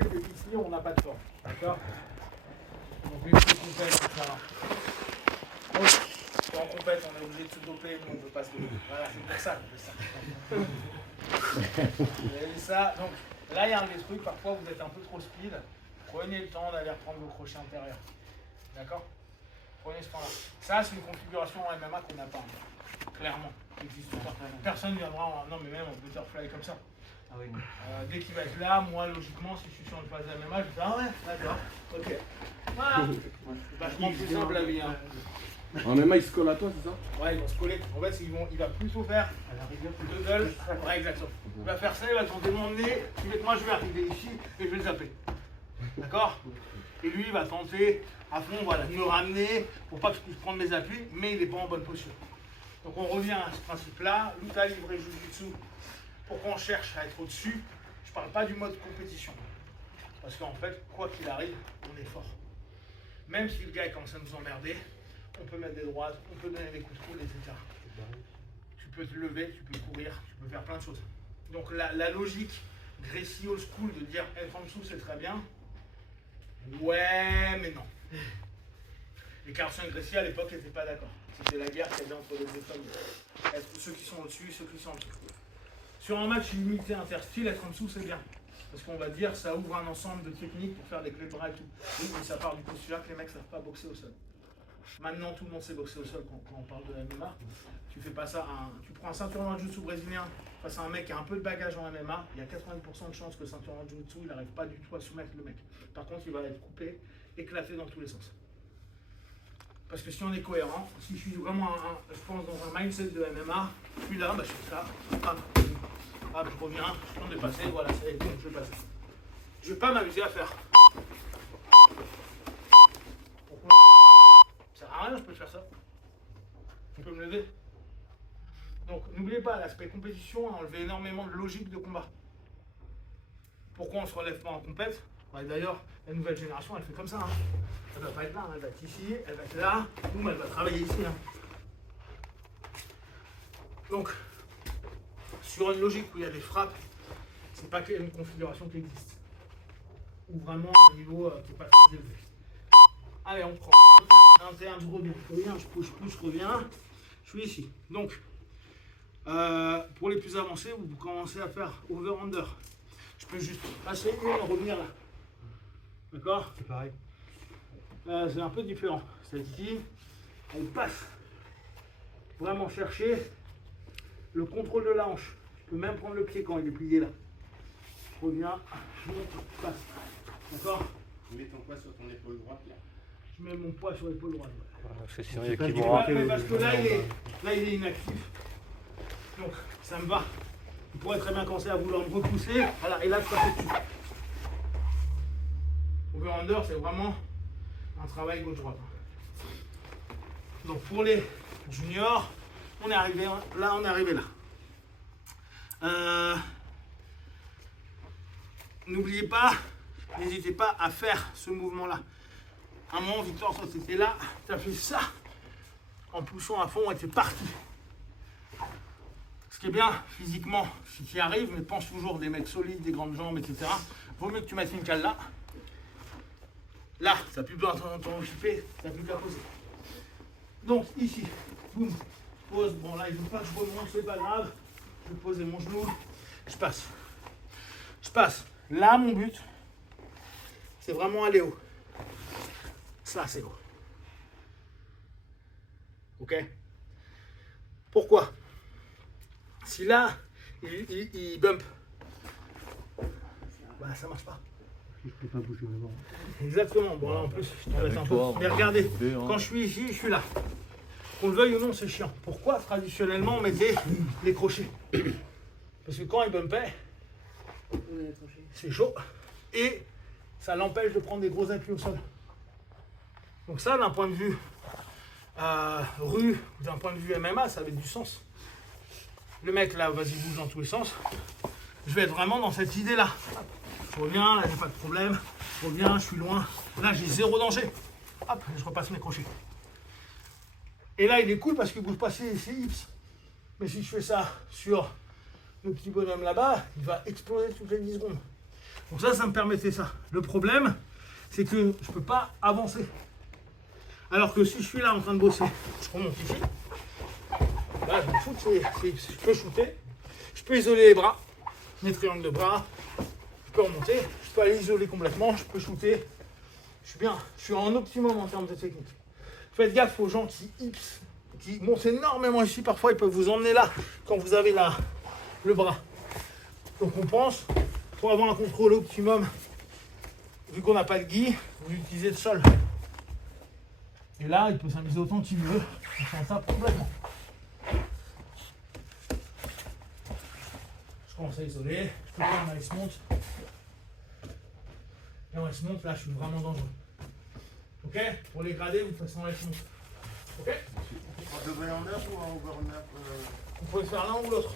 sait qu'ici, on n'a pas de forme. D'accord? Donc, une petite compète, ça. Donc, quand on compète, on est obligé de se doper, nous, on ne veut pas se doper. Voilà, c'est pour ça qu'on fait ça. Vous avez vu ça? Donc, là, il y a un des trucs, parfois, vous êtes un peu trop speed. Prenez le temps d'aller reprendre vos crochets intérieurs. D'accord? Prenez ce temps-là. Ça, c'est une configuration en MMA qu'on n'a pas. Clairement. Qui n'existe pas. Personne ne viendra en... Non, mais même en butterfly comme ça. Ah oui. Dès qu'il va être là, moi, logiquement, si je suis sur une phase de MMA, je vais faire ah ouais, d'accord, ok. Voilà. C'est vachement plus simple la vie. Hein. En MMA, il se colle à toi, c'est ça? Ouais, ils vont se coller. En fait, il va plutôt faire deux gueules. Ouais, exactement. Il va faire ça, il va tenter mon nez. Moi, je vais arriver ici et je vais le zapper. D'accord? Et lui, il va tenter à fond, voilà, de me ramener pour pas que je puisse prendre mes appuis, mais il n'est pas en bonne posture. Donc, on revient à ce principe-là. Luta libre et Jiu-Jitsu. Pourquoi on cherche à être au-dessus? Je ne parle pas du mode compétition. Parce qu'en fait, quoi qu'il arrive, on est fort. Même si le gars commence à nous emmerder, on peut mettre des droites, on peut donner des coups de coude, etc. Tu peux te lever, tu peux courir, tu peux faire plein de choses. Donc la logique Gracie old school de dire hey, en dessous c'est très bien, ouais mais non. Et Carlson et Gracie à l'époque n'étaient pas d'accord. C'était la guerre qu'il y avait entre les deux familles. Être ceux qui sont au-dessus, ceux qui sont en dessous. Sur un match limité interstyle, être en dessous c'est bien. Parce qu'on va dire ça ouvre un ensemble de techniques pour faire des clés de bras et tout. Oui, mais ça part du postulat que les mecs ne savent pas boxer au sol. Maintenant, tout le monde sait boxer au sol quand on parle de la MMA. Tu fais pas ça tu prends un ceinturon de jiu-jitsu brésilien face à un mec qui a un peu de bagage en MMA, il y a 80% de chances que le ceinturon de jiu-jitsu, il n'arrive pas du tout à soumettre le mec. Par contre, il va être coupé, éclaté dans tous les sens. Parce que si on est cohérent, si je suis vraiment, je pense, dans un mindset de MMA, je suis là, bah, je fais ça, je reviens, je peux dépasser, voilà, ça y est, je vais passer. Je vais pas m'amuser à faire. Pourquoi? Ça sert à rien, je peux faire ça. Je peux me lever. Donc n'oubliez pas, l'aspect compétition a enlevé énormément de logique de combat. Pourquoi on ne se relève pas en compète? Ouais, d'ailleurs, la nouvelle génération, elle fait comme ça. Hein. Elle ne va pas être là, hein. Elle va être ici, elle va être là, boum, elle va travailler ici. Hein. Donc, sur une logique où il y a des frappes, c'est pas une configuration qui existe. Ou vraiment un niveau qui n'est pas très élevé. Allez, on prend un terme, je reviens, je push, je reviens, je suis ici. Donc, pour les plus avancés, vous commencez à faire over-under. Je peux juste passer et revenir là. D'accord? C'est pareil. C'est un peu différent. Celle-ci, elle passe. Vraiment chercher le contrôle de la hanche. Je peux même prendre le pied quand il est plié là. Je reviens, je monte, je passe. D'accord? Tu mets ton poids sur ton épaule droite là. Je mets mon poids sur l'épaule droite. C'est sûr, il y a qui Ouais, vont rentrer. mais parce que là, il est inactif. Donc, ça me va. Il pourrait très bien commencer à vouloir me repousser. Voilà, et là, je passe dessus. Over-under, c'est vraiment un travail gauche-droite. Donc, pour les juniors, on est arrivé là, on est arrivé là. N'oubliez pas, n'hésitez pas à faire ce mouvement-là. À un moment, Victor, toi, t'étais là, tu as fait ça en poussant à fond et t'es parti. Ce qui est bien, physiquement, si tu y arrives, mais pense toujours des mecs solides, des grandes jambes, etc. Vaut mieux que tu mettes une cale là. Là, tu n'as plus besoin de t'en occuper, tu n'as plus qu'à poser. Donc, ici, boum, pose. Bon, là, il ne veut pas que je remonte, c'est pas grave. Je vais poser mon genou, je passe. Je passe. Là, mon but, c'est vraiment aller haut. Ça, c'est haut. Ok? Pourquoi? Si là, il bump, bah ça marche pas. Je peux pas bouger devant. Exactement. Bon, là, en plus, je t'embête un peu. Mais regardez, quand je suis ici, je suis là. Qu'on le veuille ou non, c'est chiant. Pourquoi, traditionnellement, on mettait les crochets? Parce que quand il bumpait, c'est chaud. Et ça l'empêche de prendre des gros appuis au sol. Donc ça, d'un point de vue rue, d'un point de vue MMA, ça avait du sens. Le mec là, vas-y, bouge dans tous les sens. Je vais être vraiment dans cette idée-là. Je reviens, là, j'ai pas de problème. Je reviens, je suis loin. Là, j'ai zéro danger. Hop, je repasse mes crochets. Et là, il est cool parce qu'il bouge pas ses hips. Mais si je fais ça sur le petit bonhomme là-bas, il va exploser toutes les 10 secondes. Donc ça me permettait ça. Le problème, c'est que je peux pas avancer. Alors que si je suis là en train de bosser, je remonte ici. Là, je m'en fous, je peux shooter. Je peux isoler les bras, mes triangles de bras. Je peux remonter, je peux aller isoler complètement, je peux shooter. Je suis bien, je suis en optimum en termes de technique. Faites gaffe aux gens qui montent énormément ici. Parfois, ils peuvent vous emmener là quand vous avez le bras. Donc on pense, pour avoir un contrôle optimum, vu qu'on n'a pas de gui, vous utilisez le sol. Et là, il peut s'amuser autant qu'il veut. On sent ça complètement. Je commence à isoler. Je peux faire un ice mount. Et en ice mount, là, je suis vraiment dangereux. Ok? Pour les grader, vous faites ça en ice mount. Ok? En double under ou en over under Vous pouvez faire l'un ou l'autre.